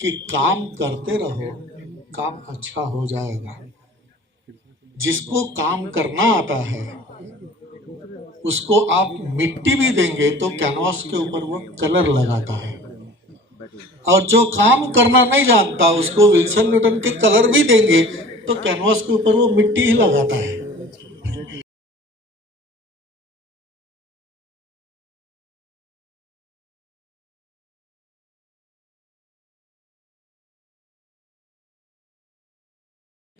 कि काम करते रहो, काम अच्छा हो जाएगा। जिसको काम करना आता है उसको आप मिट्टी भी देंगे तो कैनवास के ऊपर वो कलर लगाता है, और जो काम करना नहीं जानता उसको विल्सन न्यूटन के कलर भी देंगे तो कैनवास के ऊपर वो मिट्टी ही लगाता है।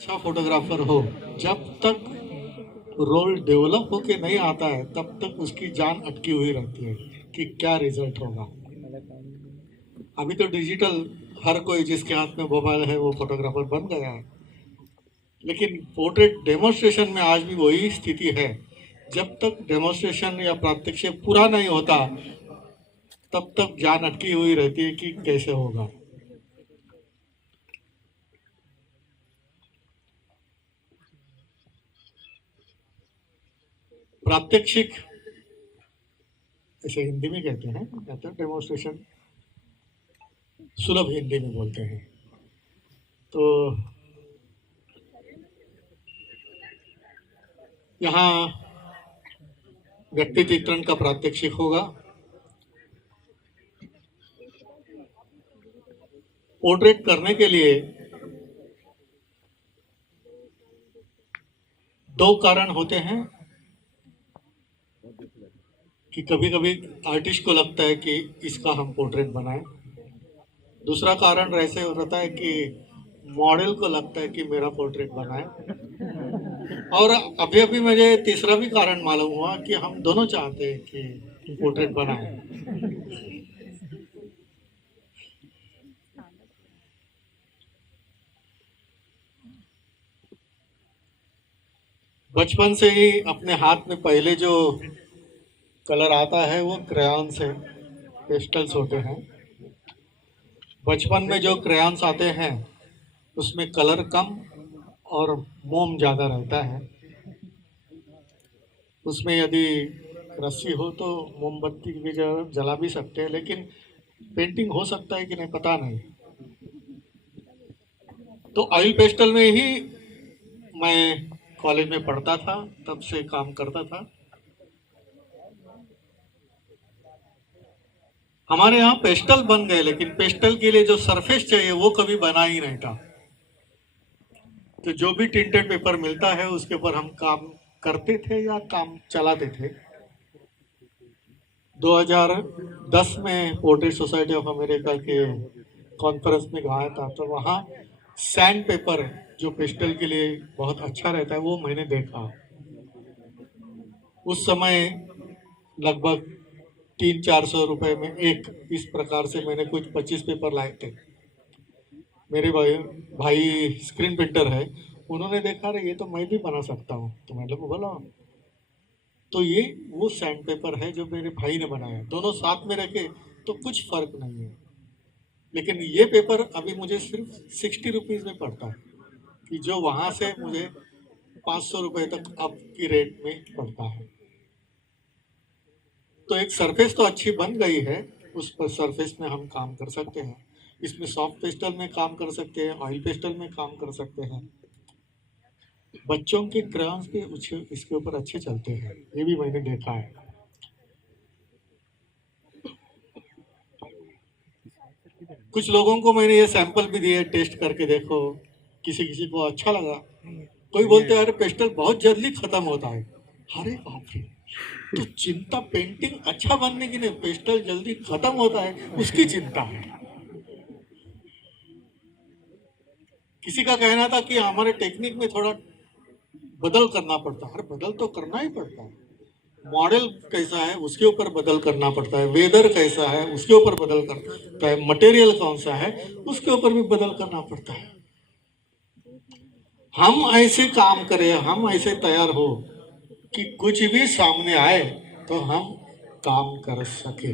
अच्छा फोटोग्राफर हो, जब तक रोल डेवलप होके नहीं आता है तब तक उसकी जान अटकी हुई रहती है कि क्या रिजल्ट होगा। अभी तो डिजिटल, हर कोई जिसके हाथ में मोबाइल है वो फोटोग्राफर बन गया है, लेकिन पोर्ट्रेट डेमोन्स्ट्रेशन में आज भी वही स्थिति है। जब तक डेमोन्स्ट्रेशन या प्रात्यक्षिक पूरा नहीं होता तब तक जान अटकी हुई रहती है कि कैसे होगा। प्रात्यक्षिक ऐसे हिंदी में कहते हैं, डेमोन्स्ट्रेशन सुलभ हिंदी में बोलते हैं। तो यहाँ व्यक्ति चित्रण का प्रात्यक्षिक होगा। पोर्ट्रेट करने के लिए दो कारण होते हैं कि कभी कभी आर्टिस्ट को लगता है कि इसका हम पोर्ट्रेट बनाएं। दूसरा कारण ऐसे होता है कि मॉडल को लगता है कि मेरा पोर्ट्रेट बनाए। और अभी अभी मुझे तीसरा भी कारण मालूम हुआ कि हम दोनों चाहते हैं कि पोर्ट्रेट बनाए। बचपन से ही अपने हाथ में पहले जो कलर आता है वो क्रेयॉन से, पेस्टल्स होते हैं। बचपन में जो क्रेयॉन्स आते हैं उसमें कलर कम और मोम ज़्यादा रहता है। उसमें यदि रस्सी हो तो मोमबत्ती भी जला भी सकते हैं, लेकिन पेंटिंग हो सकता है कि नहीं पता नहीं। तो ऑयल पेस्टल में ही मैं कॉलेज में पढ़ता था, तब से काम करता था। हमारे यहाँ पेस्टल बन गए, लेकिन पेस्टल के लिए जो सरफेस चाहिए वो कभी बना ही नहीं था। तो जो भी टिंटेड पेपर मिलता है उसके ऊपर हम काम करते थे या काम चलाते थे। 2010 में पोर्ट्रेट सोसाइटी ऑफ अमेरिका के कॉन्फ्रेंस में गया था, तो वहाँ सैंड पेपर जो पेस्टल के लिए बहुत अच्छा रहता है वो मैंने देखा। उस समय लगभग 300-400 रुपए में एक, इस प्रकार से मैंने कुछ 25 पेपर लाए थे। मेरे भाई स्क्रीन प्रिंटर है, उन्होंने देखा रहे ये तो मैं भी बना सकता हूँ, तो मैंने बोला तो ये वो सैंड पेपर है जो मेरे भाई ने बनाया। दोनों साथ में रखे तो कुछ फर्क नहीं है, लेकिन ये पेपर अभी मुझे सिर्फ 60 रुपीज़ में पड़ता है, कि जो वहाँ से मुझे 500 रुपये तक अब की रेट में पड़ता है। तो एक सरफेस तो अच्छी बन गई है, उस पर सरफेस में हम काम कर सकते हैं। इसमें सॉफ्ट पेस्टल में काम कर सकते हैं, ऑयल पेस्टल में काम कर सकते हैं। बच्चों के क्रेयॉन्स भी इसके ऊपर अच्छे चलते हैं, ये भी मैंने देखा है। कुछ लोगों को मैंने ये सैंपल भी दिए, टेस्ट करके देखो, किसी किसी को अच्छा लगा। कोई बोलते हैं अरे पेस्टल बहुत जल्दी खत्म होता है। अरे बाप रे, तो चिंता पेंटिंग अच्छा बनने की नहीं, पेस्टल जल्दी खत्म होता है उसकी चिंता है। किसी का कहना था कि हमारे टेक्निक में थोड़ा बदल करना पड़ता है। अरे बदल तो करना ही पड़ता है। मॉडल कैसा है उसके ऊपर बदल करना पड़ता है, वेदर कैसा है उसके ऊपर बदल करता है, मटेरियल कौन सा है उसके ऊपर भी बदल करना पड़ता है। हम ऐसे काम करें, हम ऐसे तैयार हो कि कुछ भी सामने आए तो हम काम कर सके।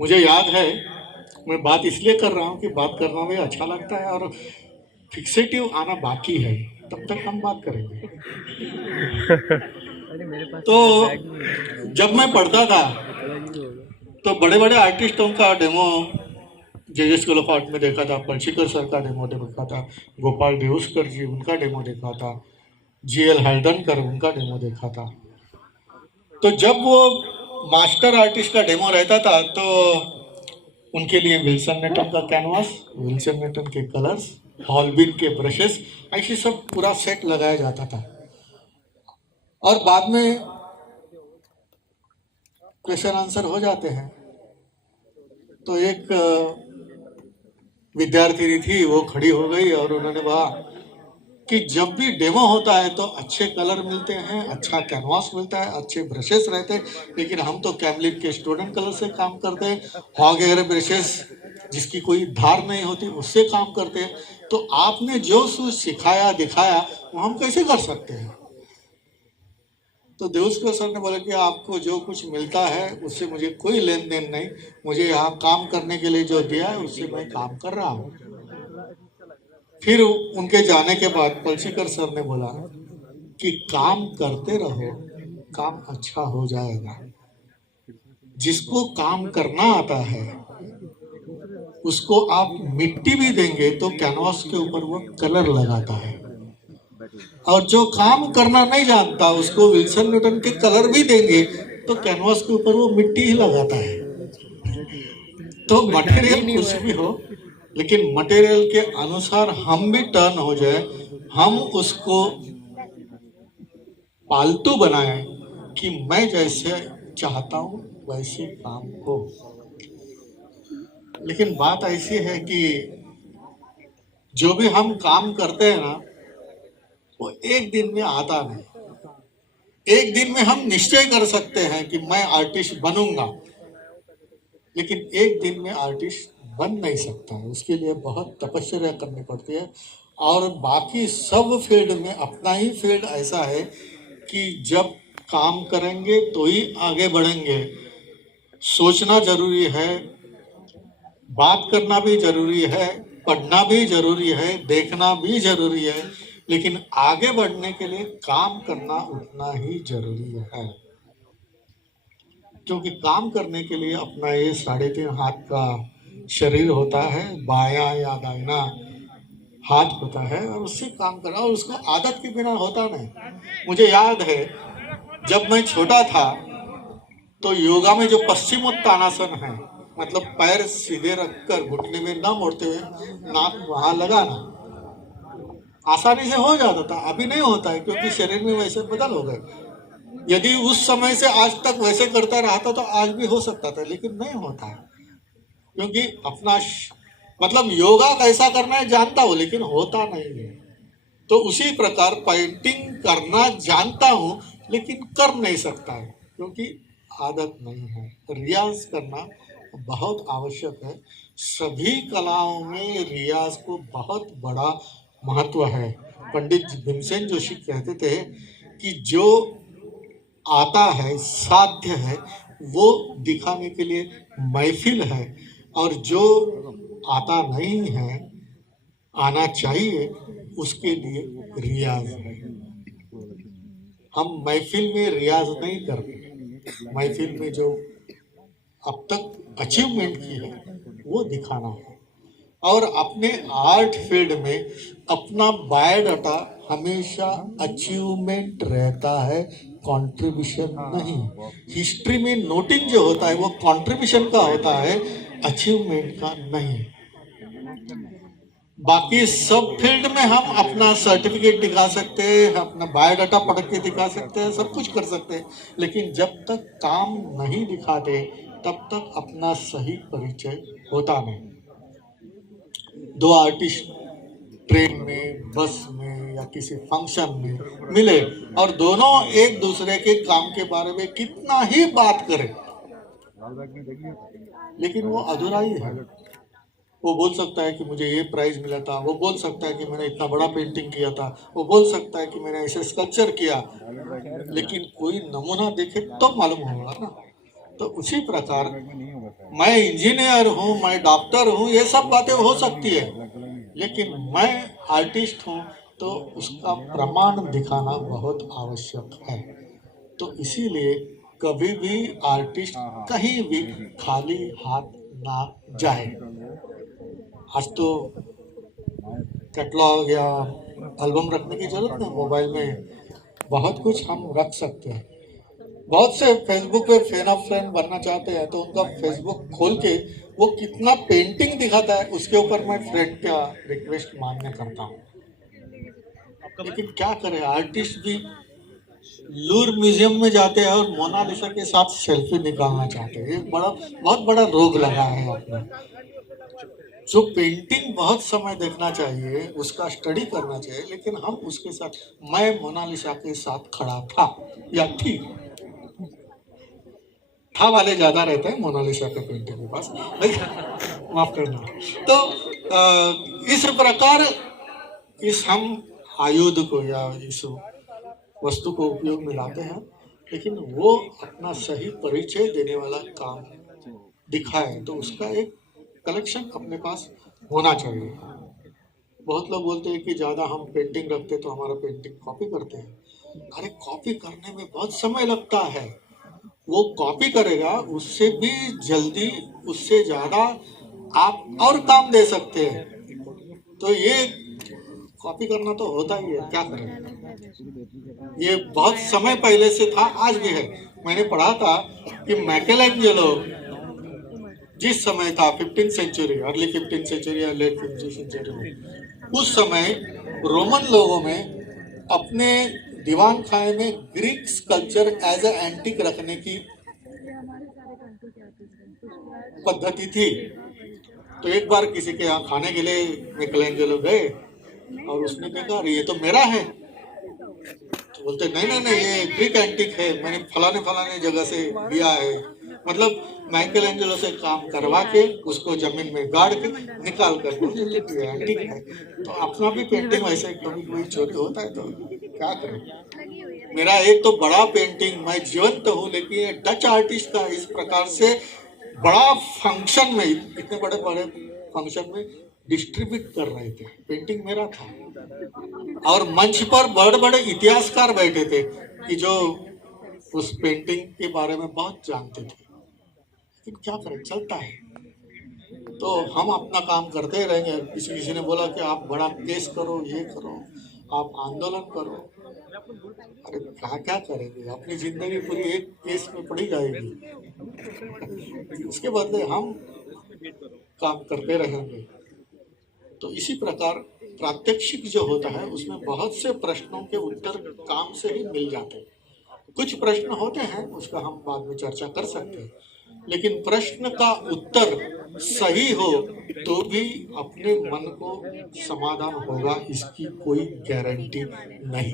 मुझे याद है, मैं बात इसलिए कर रहा हूँ कि बात करना भी अच्छा लगता है और फिक्सेटिव आना बाकी है, तब तक हम बात करेंगे। तो जब मैं पढ़ता था तो बड़े बड़े आर्टिस्टों का demo J school of art में देखा था, पलशीकर सर का डेमो देखा था, गोपाल देउस्कर जी उनका डेमो देखा था, GL हल्दनकर उनका डेमो देखा था। तो जब वो मास्टर आर्टिस्ट का डेमो रहता था तो उनके लिए विल्सन नेटन का कैनवास, विल्सन नेटन के कलर्स, हॉलबिन के ब्रशेस, ऐसे सब पूरा सेट लगाया जाता था। और बाद में क्वेश्चन आंसर हो जाते हैं। तो एक विद्यार्थिनी थी, वो खड़ी हो गई और उन्होंने कहा कि जब भी डेमो होता है तो अच्छे कलर मिलते हैं, अच्छा कैनवास मिलता है, अच्छे ब्रशेस रहते हैं, लेकिन हम तो कैमलिन के स्टूडेंट कलर से काम करते हैं, हॉग एयर ब्रशेस जिसकी कोई धार नहीं होती उससे काम करते हैं। तो आपने जो सिखाया दिखाया वो हम कैसे कर सकते हैं? तो देउस्कर सर ने बोला कि आपको जो कुछ मिलता है उससे मुझे कोई लेन देन नहीं, मुझे यहाँ काम करने के लिए जो दिया है उससे मैं काम कर रहा हूँ। फिर उनके जाने के बाद पलशीकर सर ने बोला कि काम करते रहो, काम अच्छा हो जाएगा। जिसको काम करना आता है उसको आप मिट्टी भी देंगे तो कैनवास के ऊपर वो कलर लगाता है, और जो काम करना नहीं जानता उसको विल्सन न्यूटन के कलर भी देंगे तो कैनवास के ऊपर वो मिट्टी ही लगाता है। तो मटेरियल कुछ भी हो, लेकिन मटेरियल के अनुसार हम भी टर्न हो जाए, हम उसको पालतू बनाए कि मैं जैसे चाहता हूं वैसे काम हो। लेकिन बात ऐसी है कि जो भी हम काम करते हैं ना वो एक दिन में आता नहीं। एक दिन में हम निश्चय कर सकते हैं कि मैं आर्टिस्ट बनूंगा, लेकिन एक दिन में आर्टिस्ट बन नहीं सकता है, उसके लिए बहुत तपस्या करनी पड़ती है। और बाकी सब फील्ड में अपना ही फील्ड ऐसा है कि जब काम करेंगे तो ही आगे बढ़ेंगे। सोचना जरूरी है, बात करना भी जरूरी है, पढ़ना भी जरूरी है, देखना भी जरूरी है, लेकिन आगे बढ़ने के लिए काम करना उतना ही जरूरी है। क्योंकि काम करने के लिए अपना ये 3.5 हाथ का शरीर होता है, बायां या दाहिना हाथ होता है, और उससे काम करना, और उसको आदत के बिना होता नहीं। मुझे याद है जब मैं छोटा था तो योगा में जो पश्चिमोत्तानासन है, मतलब पैर सीधे रखकर घुटने में ना मोड़ते हुए नाक वहां लगाना, आसानी से हो जाता था। अभी नहीं होता है क्योंकि शरीर में वैसे बदल हो गए। यदि उस समय से आज तक वैसे करता रहा था तो आज भी हो सकता था, लेकिन नहीं होता है क्योंकि अपना मतलब योगा कैसा करना है जानता हूं लेकिन होता नहीं है। तो उसी प्रकार पेंटिंग करना जानता हूं लेकिन कर नहीं सकता है क्योंकि आदत नहीं है। रियाज करना बहुत आवश्यक है। सभी कलाओं में रियाज को बहुत बड़ा महत्व है। पंडित भीमसेन जोशी कहते थे कि जो आता है, साध्य है, वो दिखाने के लिए महफिल है, और जो आता नहीं है, आना चाहिए, उसके लिए रियाज है। हम महफिल में रियाज नहीं करते, महफिल में जो अब तक अचीवमेंट की है वो दिखाना है। और अपने आर्ट फील्ड में अपना बायोडाटा हमेशा अचीवमेंट रहता है, कंट्रीब्यूशन नहीं। हिस्ट्री में नोटिंग जो होता है वो कंट्रीब्यूशन का होता है, अचीवमेंट का नहीं। बाकी सब फील्ड में हम अपना सर्टिफिकेट दिखा सकते हैं, अपना बायोडाटा पढ़ के दिखा सकते हैं, सब कुछ कर सकते हैं, लेकिन जब तक काम नहीं दिखाते तब तक अपना सही परिचय होता नहीं। दो आर्टिस्ट ट्रेन में, बस में या किसी फंक्शन में मिले और दोनों एक दूसरे के काम के बारे में कितना ही बात करें, लेकिन वो अधूरा ही है। वो बोल सकता है कि मुझे ये प्राइज मिला था, वो बोल सकता है कि मैंने इतना बड़ा पेंटिंग किया था, वो बोल सकता है कि मैंने ऐसे स्कल्पचर किया, लेकिन कोई नमूना देखे तो मालूम होगा ना। तो उसी प्रकार मैं इंजीनियर हूँ, मैं डॉक्टर हूँ, ये सब बातें हो सकती है, लेकिन मैं आर्टिस्ट हूँ तो उसका प्रमाण दिखाना बहुत आवश्यक है। तो इसीलिए कभी भी आर्टिस्ट कहीं भी खाली हाथ ना जाए। आज तो कैटलॉग या एल्बम रखने की जरूरत नहीं, मोबाइल में बहुत कुछ हम रख सकते हैं। बहुत से फेसबुक पे फैन ऑफ फ्रेंड बनना चाहते हैं तो उनका फेसबुक खोल के वो कितना पेंटिंग दिखाता है उसके ऊपर मैं फ्रेंड का रिक्वेस्ट मान्य करता हूँ। लेकिन क्या करें, आर्टिस्ट भी लूर म्यूजियम में जाते हैं और मोनालिसा के साथ सेल्फी निकालना चाहते हैं। ये बहुत बड़ा रोग लगा है अपना। जो पेंटिंग बहुत समय देखना चाहिए, उसका स्टडी करना चाहिए, लेकिन हम उसके साथ, मैं मोनालिसा के साथ खड़ा था या थी, था वाले ज्यादा रहते हैं मोनालिसा के पेंटिंग के पास, माफ करना। तो इस प्रकार इस हम आयुध को या इस वस्तु को उपयोग में लाते हैं, लेकिन वो अपना सही परिचय देने वाला काम दिखाए तो उसका एक कलेक्शन अपने पास होना चाहिए। बहुत लोग बोलते हैं कि ज़्यादा हम पेंटिंग रखते तो हमारा पेंटिंग कॉपी करते हैं। अरे कॉपी करने में बहुत समय लगता है। वो कॉपी करेगा उससे भी जल्दी, उससे ज़्यादा आप और काम दे सकते हैं। तो ये कॉपी करना तो होता ही है, क्या करें। ये बहुत समय पहले से था, आज भी है। मैंने पढ़ा था कि मैकेलेंजेलो जिस समय था 15th century, early 15th century या लेट 15th सेंचुरी में, उस समय रोमन लोगों में अपने दीवान खाने में Greek sculpture as a antique रखने की पद्धति थी। तो एक बार किसी के यहाँ खाने के लिए मैकेलेंजेलो गए और उसने देखा अरे ये तो मेरा है। तो बोलते नहीं नहीं नहीं, ये ग्रीक एंटिक है, मैंने फलाने फलाने जगह से लिया है। मतलब माइकल से काम करवा के उसको जमीन में गाड़ के निकाल कर एंटिक है। तो अपना भी पेंटिंग वैसे कभी कोई चोरी होता है तो क्या करें। मेरा एक तो बड़ा पेंटिंग, मैं जीवंत हूँ, लेकिन ये डच आर्टिस्ट का इस प्रकार से बड़ा फंक्शन में, इतने बड़े बड़े फंक्शन में डिस्ट्रीब्यूट कर रहे थे, पेंटिंग मेरा था। और मंच पर बड़े बड़े इतिहासकार बैठे थे कि जो उस पेंटिंग के बारे में बहुत जानते थे। लेकिन क्या करें, चलता है। तो हम अपना काम करते ही रहेंगे। किसी ने बोला कि आप बड़ा केस करो, ये करो, आप आंदोलन करो। अरे क्या क्या करेंगे, अपनी जिंदगी पूरी एक केस में पड़ी जाएगी। उसके बदले हम काम करते रहेंगे। तो इसी प्रकार प्रात्यक्षिक जो होता है उसमें बहुत से प्रश्नों के उत्तर काम से ही मिल जाते हैं। कुछ प्रश्न होते हैं उसका हम बाद में चर्चा कर सकते हैं, लेकिन प्रश्न का उत्तर सही हो तो भी अपने मन को समाधान होगा इसकी कोई गारंटी नहीं।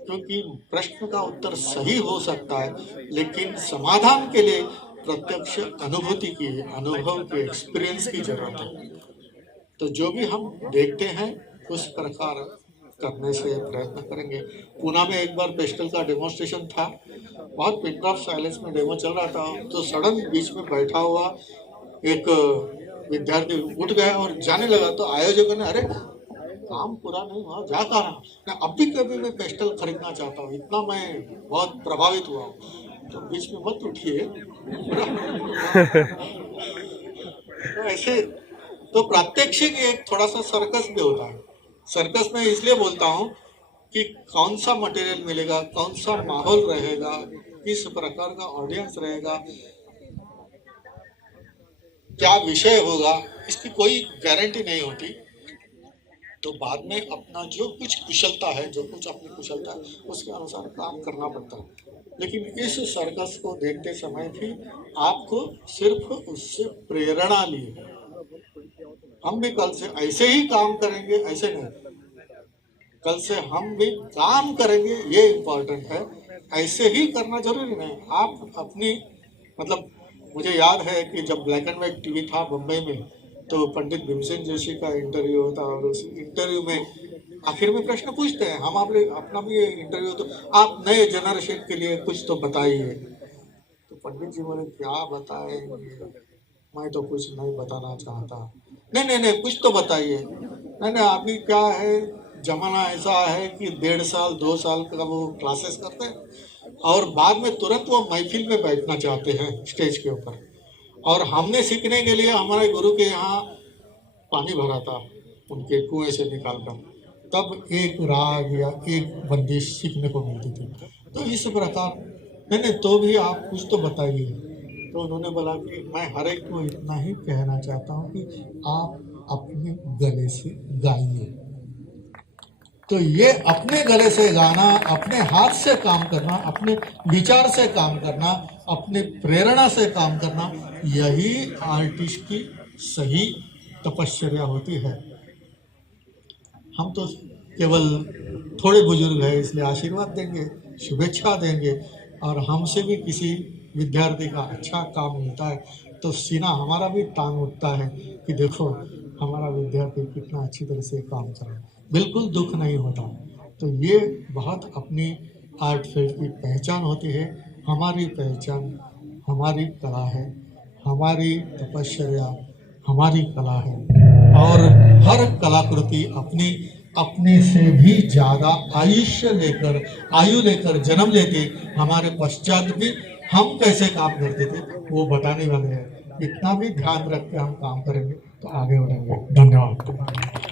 क्योंकि प्रश्न का उत्तर सही हो सकता है, लेकिन समाधान के लिए प्रत्यक्ष अनुभूति की, अनुभव की, एक्सपीरियंस की जरूरत है। तो जो भी हम देखते हैं उस प्रकार करने से प्रयत्न करेंगे। पूना में एक बार पेस्टल का डेमोन्स्ट्रेशन था, बहुत पिन ऑफ साइलेंस में डेमो चल रहा था, तो सडन बीच में बैठा हुआ एक विद्यार्थी उठ गया और जाने लगा। तो आयोजकों ने अरे काम पूरा नहीं हुआ, जा कहा ना, अब भी कभी मैं पेस्टल खरीदना चाहता हूँ, इतना मैं बहुत प्रभावित हुआ हूँ। तो बीच में मत उठिए। तो ऐसे तो प्रात्यक्षिक एक थोड़ा सा सर्कस भी होता है। सर्कस में इसलिए बोलता हूँ कि कौन सा मटेरियल मिलेगा, कौन सा माहौल रहेगा, किस प्रकार का ऑडियंस रहेगा, क्या विषय होगा, इसकी कोई गारंटी नहीं होती। तो बाद में अपना जो कुछ कुशलता है, जो कुछ अपनी कुशलता है, उसके अनुसार काम करना पड़ता है। लेकिन इस सर्कस को देखते समय भी आपको सिर्फ उससे प्रेरणा ली। हम भी कल से ऐसे ही काम करेंगे, ऐसे नहीं, कल से हम भी काम करेंगे, ये इम्पोर्टेंट है। ऐसे ही करना जरूरी नहीं। आप अपनी, मतलब मुझे याद है कि जब ब्लैक एंड व्हाइट टीवी था बम्बई में, तो पंडित भीमसेन जोशी का इंटरव्यू होता, और उस इंटरव्यू में आखिर में प्रश्न पूछते हैं, हम अपना भी इंटरव्यू, तो आप नए जनरेशन के लिए कुछ तो बताइए। तो पंडित जी बोले क्या बताएंगे, मैं तो कुछ नहीं बताना चाहता। नहीं नहीं नहीं, कुछ तो बताइए। नहीं नहीं, अभी क्या है, जमाना ऐसा है कि 1.5 साल 2 साल का वो क्लासेस करते हैं और बाद में तुरंत वो महफिल में बैठना चाहते हैं स्टेज के ऊपर। और हमने सीखने के लिए हमारे गुरु के यहाँ पानी भरा था उनके कुएं से निकालकर, तब एक राग या एक बंदिश सीखने को मिलती थी। तो इस प्रकार नहीं तो भी आप कुछ तो बताइए। तो उन्होंने बोला कि मैं हर एक को इतना ही कहना चाहता हूँ कि आप अपने गले से गाइए। तो ये अपने गले से गाना, अपने हाथ से काम करना, अपने विचार से काम करना, अपने प्रेरणा से काम करना, यही आर्टिस्ट की सही तपश्चर्या होती है। हम तो केवल थोड़े बुजुर्ग हैं इसलिए आशीर्वाद देंगे, शुभेच्छा देंगे, और हमसे भी किसी विद्यार्थी का अच्छा काम मिलता है तो सीना हमारा भी तान उठता है कि देखो हमारा विद्यार्थी कितना अच्छी तरह से काम कर रहा है। बिल्कुल दुख नहीं होता। तो ये बहुत अपनी आर्ट फील्ड की पहचान होती है। हमारी पहचान हमारी कला है, हमारी तपश्चर्या हमारी कला है, और हर कलाकृति अपनी अपने से भी ज़्यादा आयु लेकर जन्म लेती। हमारे पश्चात भी हम कैसे काम करते थे वो बताने वाले हैं। इतना भी ध्यान रख के हम काम करेंगे तो आगे बढ़ेंगे। धन्यवाद।